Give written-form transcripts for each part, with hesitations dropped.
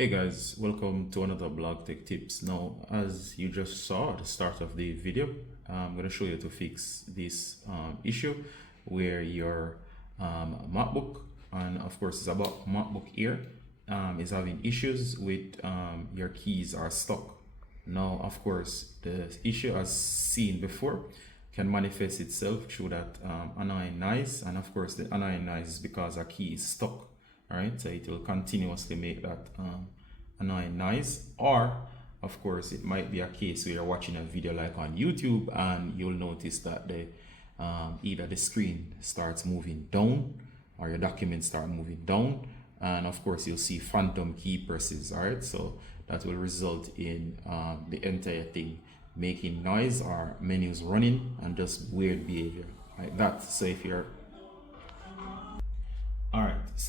Hey guys, welcome to another blog tech tips. Now, as you just saw at the start of the video, I'm going to show you to fix this issue where your MacBook, and of course it's about MacBook Air, is having issues with your keys are stuck. Now, of course, the issue as seen before can manifest itself through that annoying noise, and of course the annoying noise is because a key is stuck. All right, so it will continuously make that annoying noise, or of course it might be a case where you're watching a video like on YouTube and you'll notice that the either the screen starts moving down or your documents start moving down, and of course you'll see phantom key presses. All right, so that will result in the entire thing making noise or menus running and just weird behavior like that. So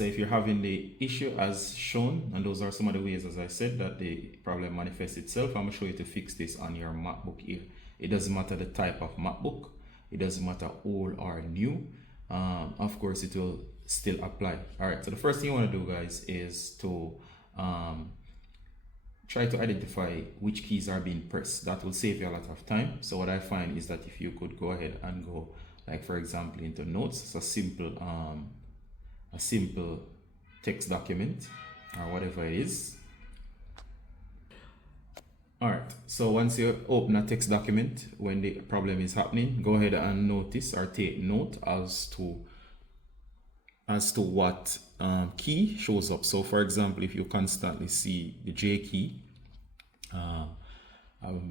if you're having the issue as shown, and those are some of the ways, as I said, that the problem manifests itself, I'm going to show you to fix this on your MacBook Air. It doesn't matter the type of MacBook. It doesn't matter old or new. Of course, it will still apply. All right, so the first thing you want to do, guys, is to try to identify which keys are being pressed. That will save you a lot of time. So what I find is that if you could go ahead and go, like for example, into notes, it's a simple text document or whatever it is. All right, so once you open a text document, when the problem is happening, go ahead and notice or take note as to what key shows up. So for example, if you constantly see the J key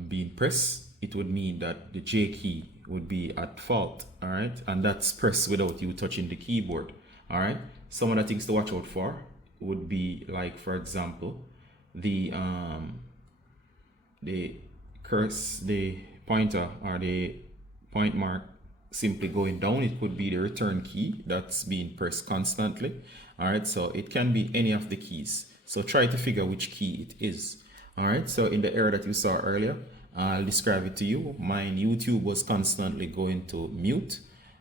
being pressed, it would mean that the J key would be at fault. All right, and that's pressed without you touching the keyboard. All right, some of the things to watch out for would be, like for example, the pointer or the point mark simply going down. It could be the return key that's being pressed constantly. All right, so it can be any of the keys, so try to figure which key it is. All right, so in the error that you saw earlier, I'll describe it to you. Mine, YouTube was constantly going to mute,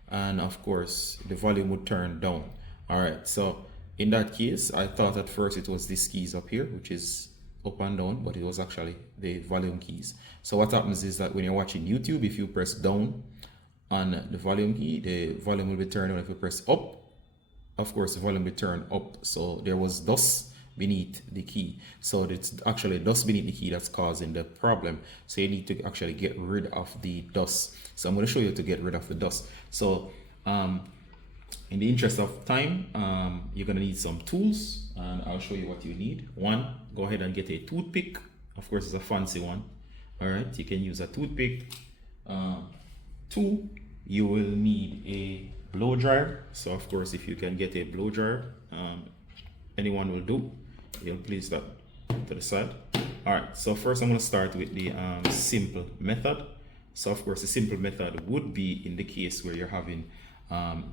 and of course the volume would turn down. All right, so in that case, I thought at first it was these keys up here, which is up and down, but it was actually the volume keys. So what happens is that when you're watching YouTube, if you press down on the volume key, the volume will be turned on. If you press up, of course, the volume will turn up. So there was dust beneath the key. So it's actually dust beneath the key that's causing the problem. So you need to actually get rid of the dust. So I'm going to show you to get rid of the dust. So in the interest of time, you're going to need some tools, and I'll show you what you need. One, go ahead and get a toothpick. Of course, it's a fancy one. All right, you can use a toothpick. Two, you will need a blow dryer. So of course, if you can get a blow dryer, anyone will do. You'll place that to the side. All right, so first I'm going to start with the simple method. So of course, the simple method would be in the case where you're having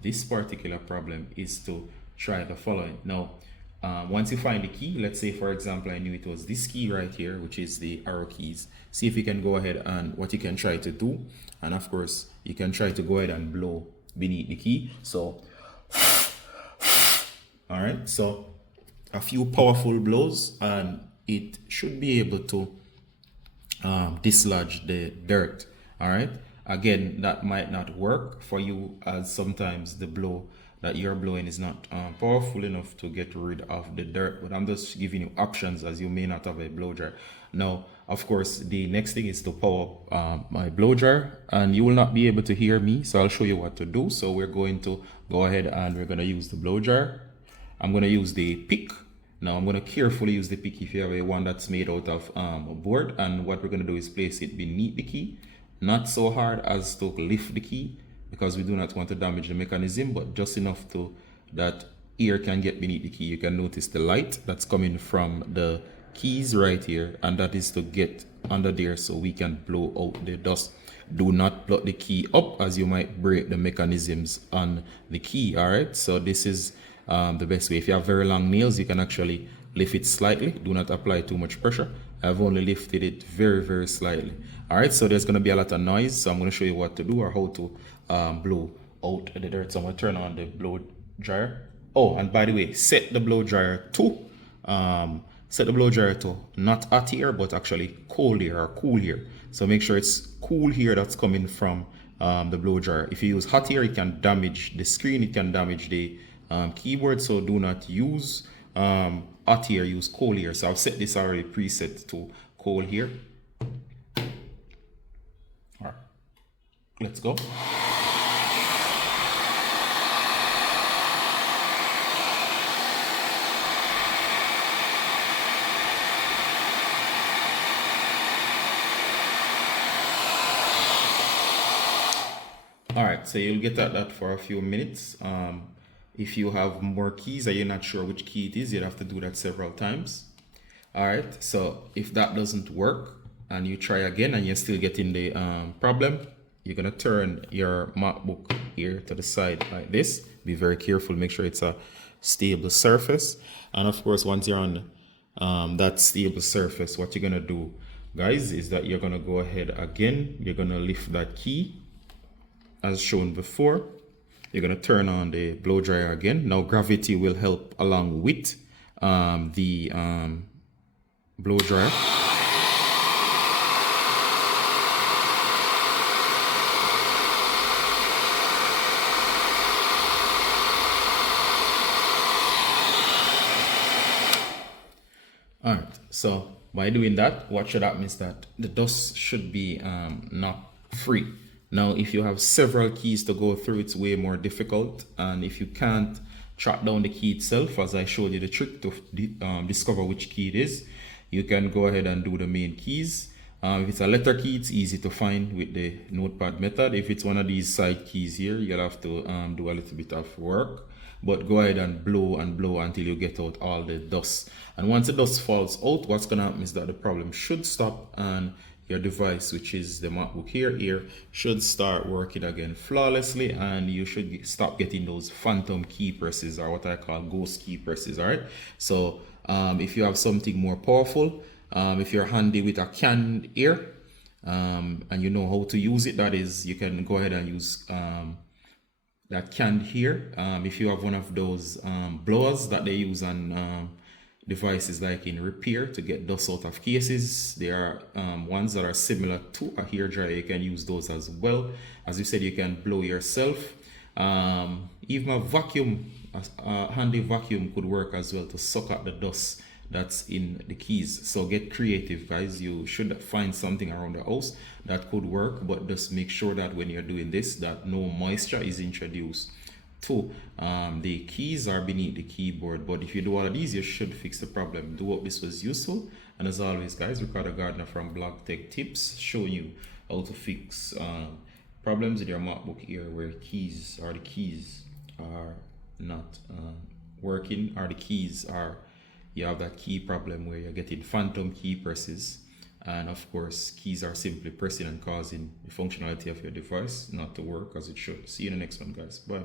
this particular problem is to try the following. Now, once you find the key, let's say for example, I knew it was this key right here, which is the arrow keys. See if you can go ahead and what you can try to do. And of course, you can try to go ahead and blow beneath the key. So, all right, so a few powerful blows and it should be able to dislodge the dirt. All right. Again, that might not work for you, as sometimes the blow that you're blowing is not powerful enough to get rid of the dirt, but I'm just giving you options as you may not have a blow dryer. Now, of course, the next thing is to power up my blow dryer, and you will not be able to hear me, so I'll show you what to do. So we're going to go ahead and we're going to use the blow dryer. I'm going to use the pick. Now I'm going to carefully use the pick if you have a one that's made out of a board, and what we're going to do is place it beneath the key. Not so hard as to lift the key, because we do not want to damage the mechanism, but just enough to that air can get beneath the key. You can notice the light that's coming from the keys right here, and that is to get under there so we can blow out the dust. Do not plug the key up, as you might break the mechanisms on the key. All right, so this is the best way. If you have very long nails, you can actually lift it slightly. Do not apply too much pressure. I've only lifted it very, very slightly. All right, so there's going to be a lot of noise, so I'm going to show you what to do or how to blow out the dirt. So I'm going to turn on the blow dryer. Oh, and by the way, set the blow dryer to set the blow dryer to not hot here, but actually cold here or cool here. So make sure it's cool here that's coming from the blow dryer. If you use hot here, it can damage the screen, it can damage the keyboard. So do not use hot here, use cold here. So I've set this already preset to cold here. All right, let's go. All right, so you'll get at that for a few minutes. If you have more keys and you're not sure which key it is, you'd have to do that several times. All right, so if that doesn't work and you try again and you're still getting the problem, you're gonna turn your MacBook here to the side like this. Be very careful, make sure it's a stable surface. And of course, once you're on that stable surface, what you're gonna do, guys, is that you're gonna go ahead again, you're gonna lift that key as shown before. You're going to turn on the blow dryer again. Now gravity will help along with the blow dryer. All right, so by doing that, what should happen is that the dust should be not free. Now, if you have several keys to go through, it's way more difficult. And if you can't track down the key itself, as I showed you the trick to discover which key it is, you can go ahead and do the main keys. If it's a letter key, it's easy to find with the notepad method. If it's one of these side keys here, you'll have to do a little bit of work. But go ahead and blow until you get out all the dust. And once the dust falls out, what's going to happen is that the problem should stop and your device, which is the MacBook here, should start working again flawlessly, and you should stop getting those phantom key presses, or what I call ghost key presses. All right, so if you have something more powerful, if you're handy with a canned air and you know how to use it, that is, you can go ahead and use that canned here. If you have one of those blowers that they use on devices like in repair to get dust out of cases, there are ones that are similar to a hair dryer. You can use those as well. As you said, you can blow yourself. Even a vacuum, a handy vacuum could work as well to suck out the dust that's in the keys. So get creative, guys. You should find something around the house that could work, but just make sure that when you're doing this, that no moisture is introduced to the keys are beneath the keyboard. But if you do all of these, you should fix the problem. Do hope this was useful, and as always, guys, Ricardo Gardner from Blog Tech Tips, showing you how to fix problems in your MacBook Air where the keys are not working, or the keys are, you have that key problem where you're getting phantom key presses, and of course keys are simply pressing and causing the functionality of your device not to work as it should. See you in the next one, guys. Bye.